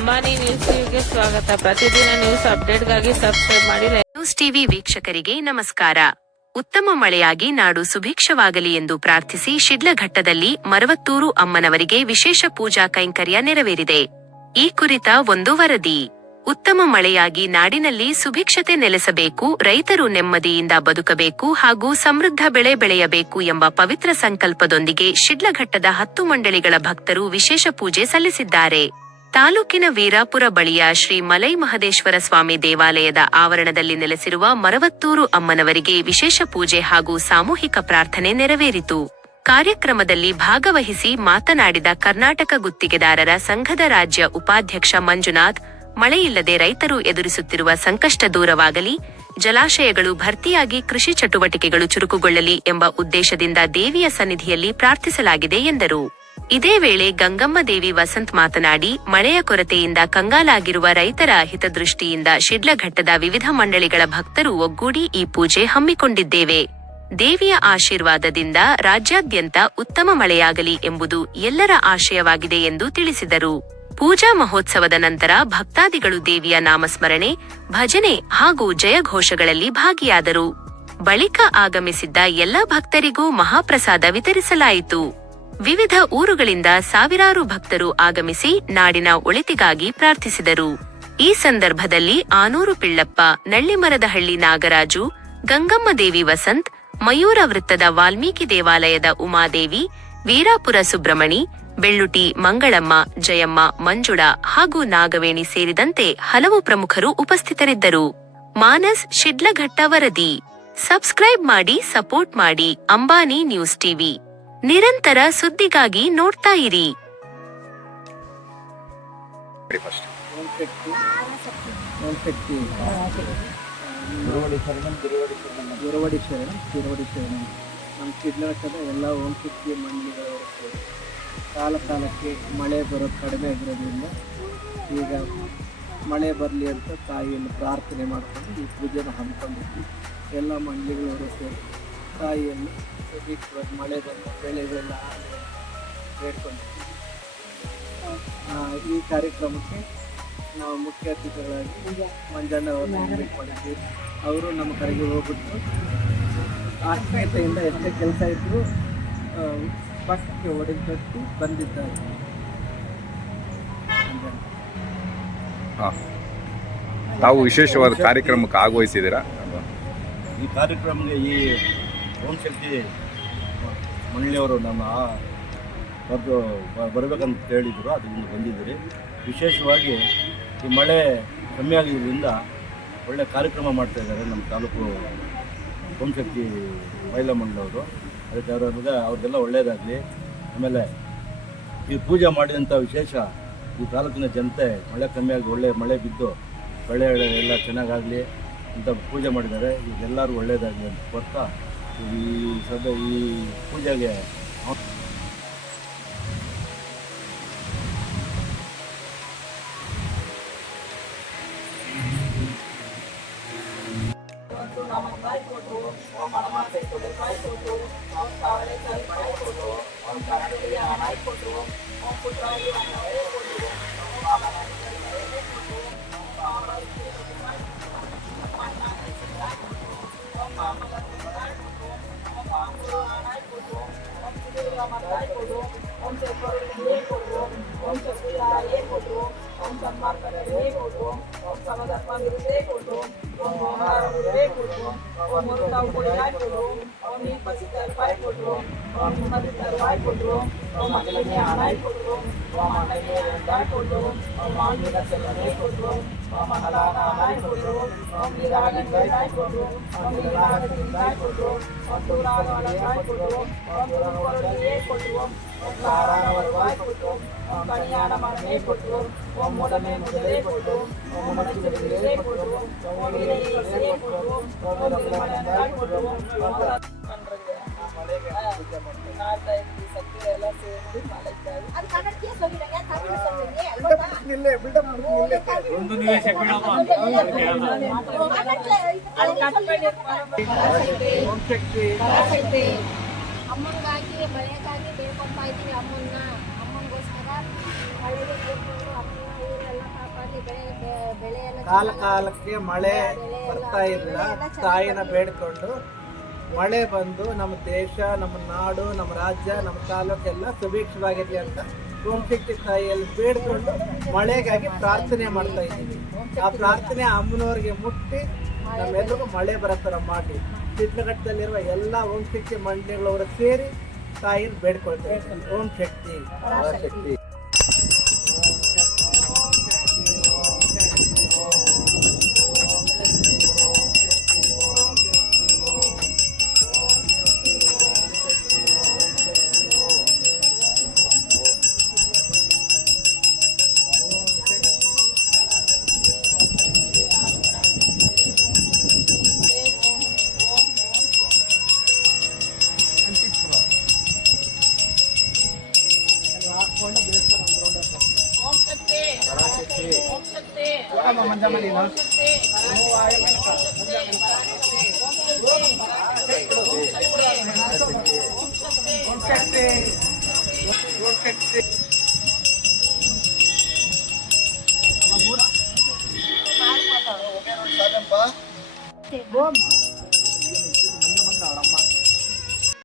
Ambani news ಟಿವಿಗೆ ಸ್ವಾಗತ. ಪ್ರತಿದಿನ ನ್ಯೂಸ್ ಅಪ್ಡೇಟ್ಗಾಗಿ ಸಬ್ಸ್ಕ್ರೈಬ್ ಮಾಡಿ. ನ್ಯೂಸ್ ಟಿವಿ ವೀಕ್ಷಕರಿಗೆ ನಮಸ್ಕಾರ. ಉತ್ತಮ ಮಳೆಯಾಗಿ ನಾಡು ಸುಭಿಕ್ಷವಾಗಲಿ ಎಂದು ಪ್ರಾರ್ಥಿಸಿ ಶಿಡ್ಲಘಟ್ಟದಲ್ಲಿ ಮರವತ್ತೂರು ಅಮ್ಮನವರಿಗೆ ವಿಶೇಷ ಪೂಜಾ ಕೈಂಕರ್ಯ ನೆರವೇರಿದೆ. ಈ ಕುರಿತ ಒಂದು ವರದಿ. ಉತ್ತಮ ಮಳೆಯಾಗಿ ನಾಡಿನಲ್ಲಿ ಸುಭಿಕ್ಷತೆ ನೆಲೆಸಬೇಕು, ರೈತರು ನೆಮ್ಮದಿಯಿಂದ ಬದುಕಬೇಕು ಹಾಗೂ ಸಮೃದ್ಧ ಬೆಳೆ ಬೆಳೆಯಬೇಕು ಎಂಬ ಪವಿತ್ರ ಸಂಕಲ್ಪದೊಂದಿಗೆ ಶಿಡ್ಲಘಟ್ಟದ 10 ಮಂಡಳಿಗಳ ಭಕ್ತರು ವಿಶೇಷ ಪೂಜೆ ಸಲ್ಲಿಸಿದ್ದಾರೆ. ತಾಲೂಕಿನ ವೀರಾಪುರ ಬಳಿಯ ಶ್ರೀ ಮಲೈ ಮಹದೇಶ್ವರ ಸ್ವಾಮಿ ದೇವಾಲಯದ ಆವರಣದಲ್ಲಿ ನೆಲೆಸಿರುವ ಮರವತ್ತೂರು ಅಮ್ಮನವರಿಗೆ ವಿಶೇಷ ಪೂಜೆ ಹಾಗೂ ಸಾಮೂಹಿಕ ಪ್ರಾರ್ಥನೆ ನೆರವೇರಿತು. ಕಾರ್ಯಕ್ರಮದಲ್ಲಿ ಭಾಗವಹಿಸಿ ಮಾತನಾಡಿದ ಕರ್ನಾಟಕ ಗುತ್ತಿಗೆದಾರರ ಸಂಘದ ರಾಜ್ಯ ಉಪಾಧ್ಯಕ್ಷ ಮಂಜುನಾಥ್, ಮಳೆಯಿಲ್ಲದೆ ರೈತರು ಎದುರಿಸುತ್ತಿರುವ ಸಂಕಷ್ಟ ದೂರವಾಗಲಿ, ಜಲಾಶಯಗಳು ಭರ್ತಿಯಾಗಿ ಕೃಷಿ ಚಟುವಟಿಕೆಗಳು ಚುರುಕುಗೊಳ್ಳಲಿ ಎಂಬ ಉದ್ದೇಶದಿಂದ ದೇವಿಯ ಸನ್ನಿಧಿಯಲ್ಲಿ ಪ್ರಾರ್ಥಿಸಲಾಗಿದೆ ಎಂದರು. ಇದೇ ವೇಳೆ ಗಂಗಮ್ಮ ದೇವಿ ವಸಂತ್ ಮಾತನಾಡಿ, ಮಳೆಯ ಕೊರತೆಯಿಂದ ಕಂಗಾಲಾಗಿರುವ ರೈತರ ಹಿತದೃಷ್ಟಿಯಿಂದ ಶಿಡ್ಲಘಟ್ಟದ ವಿವಿಧ ಮಂಡಳಿಗಳ ಭಕ್ತರು ಒಗ್ಗೂಡಿ ಈ ಪೂಜೆ ಹಮ್ಮಿಕೊಂಡಿದ್ದೇವೆ. ದೇವಿಯ ಆಶೀರ್ವಾದದಿಂದ ರಾಜ್ಯಾದ್ಯಂತ ಉತ್ತಮ ಮಳೆಯಾಗಲಿ ಎಂಬುದು ಎಲ್ಲರ ಆಶಯವಾಗಿದೆ ಎಂದು ತಿಳಿಸಿದರು. ಪೂಜಾ ಮಹೋತ್ಸವದ ನಂತರ ಭಕ್ತಾದಿಗಳು ದೇವಿಯ ನಾಮಸ್ಮರಣೆ, ಭಜನೆ ಹಾಗೂ ಜಯಘೋಷಗಳಲ್ಲಿ ಭಾಗಿಯಾದರು. ಬಳಿಕ ಆಗಮಿಸಿದ್ದ ಎಲ್ಲ ಭಕ್ತರಿಗೂ ಮಹಾಪ್ರಸಾದ ವಿತರಿಸಲಾಯಿತು. ವಿವಿಧ ಊರುಗಳಿಂದ ಸಾವಿರಾರು ಭಕ್ತರು ಆಗಮಿಸಿ ನಾಡಿನ ಒಳಿತಿಗಾಗಿ ಪ್ರಾರ್ಥಿಸಿದರು. ಈ ಸಂದರ್ಭದಲ್ಲಿ ಆನೂರು ಪಿಳ್ಳಪ್ಪ, ನಳ್ಳಿಮರದಹಳ್ಳಿ ನಾಗರಾಜು, ಗಂಗಮ್ಮ ದೇವಿ ವಸಂತ್, ಮಯೂರ ವೃತ್ತದ ವಾಲ್ಮೀಕಿ ದೇವಾಲಯದ ಉಮಾದೇವಿ, ವೀರಾಪುರ ಸುಬ್ರಮಣಿ, ಬೆಳ್ಳುಟಿ ಮಂಗಳಮ್ಮ, ಜಯಮ್ಮ, ಮಂಜುಳಾ ಹಾಗೂ ನಾಗವೇಣಿ ಸೇರಿದಂತೆ ಹಲವು ಪ್ರಮುಖರು ಉಪಸ್ಥಿತರಿದ್ದರು. ಮಾನಸ್, ಶಿಡ್ಲಘಟ್ಟ ವರದಿ. ಸಬ್ಸ್ಕ್ರೈಬ್ ಮಾಡಿ, ಸಪೋರ್ಟ್ ಮಾಡಿ. Ambani news TV. ನಿರಂತರ ಸುದ್ದಿಗಾಗಿ ನೋಡ್ತಾ ಇರಿ. ನಮ್ಮ ಶಿಡ್ಲಘಟ್ಟದ ಎಲ್ಲ ಓಂ ಶಕ್ತಿ ಮಂಡಳಿಗಳು ಕಾಲಕ್ಕೆ ಮಳೆ ಬರೋದು ಕಡಿಮೆ ಆಗಿರೋದ್ರಿಂದ ಈಗ ಮಳೆ ಬರಲಿ ಅಂತ ತಾಯಿಯನ್ನು ಪ್ರಾರ್ಥನೆ ಮಾಡಿಕೊಂಡು ಈ ಪೂಜೆನ ಹಮ್ಮಿಕೊಂಡಿದ್ವಿ. ಎಲ್ಲ ಮಂಡಳಿಗಳವರು ಸೇರಿ ತಾಯಿಯನ್ನು ಸುಭಿಕ್ಷವಾಗಿ ಮಳೆ ಬಂದು ಬೆಳೆಗಳೆಲ್ಲ ಬೇಡ್ಕೊಂಡಿದ್ವಿ. ಈ ಕಾರ್ಯಕ್ರಮಕ್ಕೆ ನಾವು ಮುಖ್ಯ ಅತಿಥಿಗಳಾಗಿ ಮಂಜಣ್ಣ ಅವರನ್ನು ಇನ್ವೈಟ್ ಮಾಡಿದ್ವಿ. ಅವರು ನಮ್ಮ ಕಡೆಗೆ ಹೋಗ್ಬಿಟ್ಟು ಆತ್ಮೀಯತೆಯಿಂದ ಎಷ್ಟೇ ಕೆಲಸ ಇದ್ದರೂ ಪಕ್ಕಕ್ಕೆ ಹೊಡೆದು ಬಂದಿದ್ದಾರೆ. ತಾವು ವಿಶೇಷವಾದ ಕಾರ್ಯಕ್ರಮಕ್ಕೆ ಭಾಗವಹಿಸಿದ್ದೀರಾ? ಈ ಕಾರ್ಯಕ್ರಮಕ್ಕೆ ಈ ಓಂ ಶಕ್ತಿ ಮಂಡಳಿಯವರು ನಮ್ಮ ಬರಬೇಕಂತ ಹೇಳಿದರು, ಅದರಿಂದ ಬಂದಿದ್ದೀರಿ. ವಿಶೇಷವಾಗಿ ಈ ಮಳೆ ಕಮ್ಮಿ ಆಗಿದ್ದರಿಂದ ಒಳ್ಳೆಯ ಕಾರ್ಯಕ್ರಮ ಮಾಡ್ತಾಯಿದ್ದಾರೆ ನಮ್ಮ ತಾಲೂಕು ಓಂ ಶಕ್ತಿ ಮಹಿಳಾ ಮಂಡಳಿಯವರು. ಅದಕ್ಕೆ ಅವ್ರಿಗೆಲ್ಲ ಒಳ್ಳೆಯದಾಗಲಿ. ಆಮೇಲೆ ಈ ಪೂಜೆ ಮಾಡಿದಂಥ ವಿಶೇಷ ಈ ತಾಲೂಕಿನ ಜನತೆ ಮಳೆ ಕಮ್ಮಿಯಾಗಿ ಒಳ್ಳೆಯ ಮಳೆ ಬಿದ್ದು ಬೆಳೆ ಎಲ್ಲ ಚೆನ್ನಾಗಾಗಲಿ ಅಂತ ಪೂಜೆ ಮಾಡಿದ್ದಾರೆ. ಈಗೆಲ್ಲರೂ ಒಳ್ಳೆಯದಾಗಲಿ ಅಂತ ಕೊಡ್ತಾ ಈ ಪೂಜೆಗೆ ಅಮ್ಮನಿಗಾಗಿ ಬೆಳೆಗಾಗಿ ಬೇಡ್ಕೊತಾ ಇದ್ದೀವಿ. ಅಮ್ಮನಿಗೋಸ್ಕರ ಮಳೆಗೆ ಬೇಡ್ಕೊಂಡು ಅಮ್ಮನ ಊರೆಲ್ಲ ಬೆಳೆ ಎಲ್ಲ ಕಾಲ ಕಾಲಕ್ಕೆ ಮಳೆ ಬರ್ತಾ ಇಲ್ಲ, ತಾಯಿನ ಬೇಡ್ಕೊಂಡು ಮಳೆ ಬಂದು ನಮ್ಮ ದೇಶ, ನಮ್ಮ ನಾಡು, ನಮ್ಮ ರಾಜ್ಯ, ನಮ್ಮ ತಾಲೂಕೆಲ್ಲ ಸುಭಿಕ್ಷವಾಗಿರಲಿ ಅಂತ ಓಂ ಶಕ್ತಿ ತಾಯಿಯಲ್ಲಿ ಬೇಡ್ಕೊಂಡು ಮಳೆಗಾಗಿ ಪ್ರಾರ್ಥನೆ ಮಾಡ್ತಾ ಇದ್ದೀವಿ. ಆ ಪ್ರಾರ್ಥನೆ ಅಮ್ಮನವ್ರಿಗೆ ಮುಟ್ಟಿ ನಮ್ಮೆಲ್ಲರಿಗೂ ಮಳೆ ಬರೋ ಥರ ಮಾಡಿ ಶಿಡ್ಲಘಟ್ಟದಲ್ಲಿರುವ ಎಲ್ಲ ಓಂ ಶಕ್ತಿ ಮಂಡಳಿಗಳವರು ಸೇರಿ ತಾಯಿನ ಬೇಡ್ಕೊಳ್ತಾ ಇದ್ದೀವಿ. ಓಂ ಶಕ್ತಿ ಶಕ್ತಿ. ಓಂ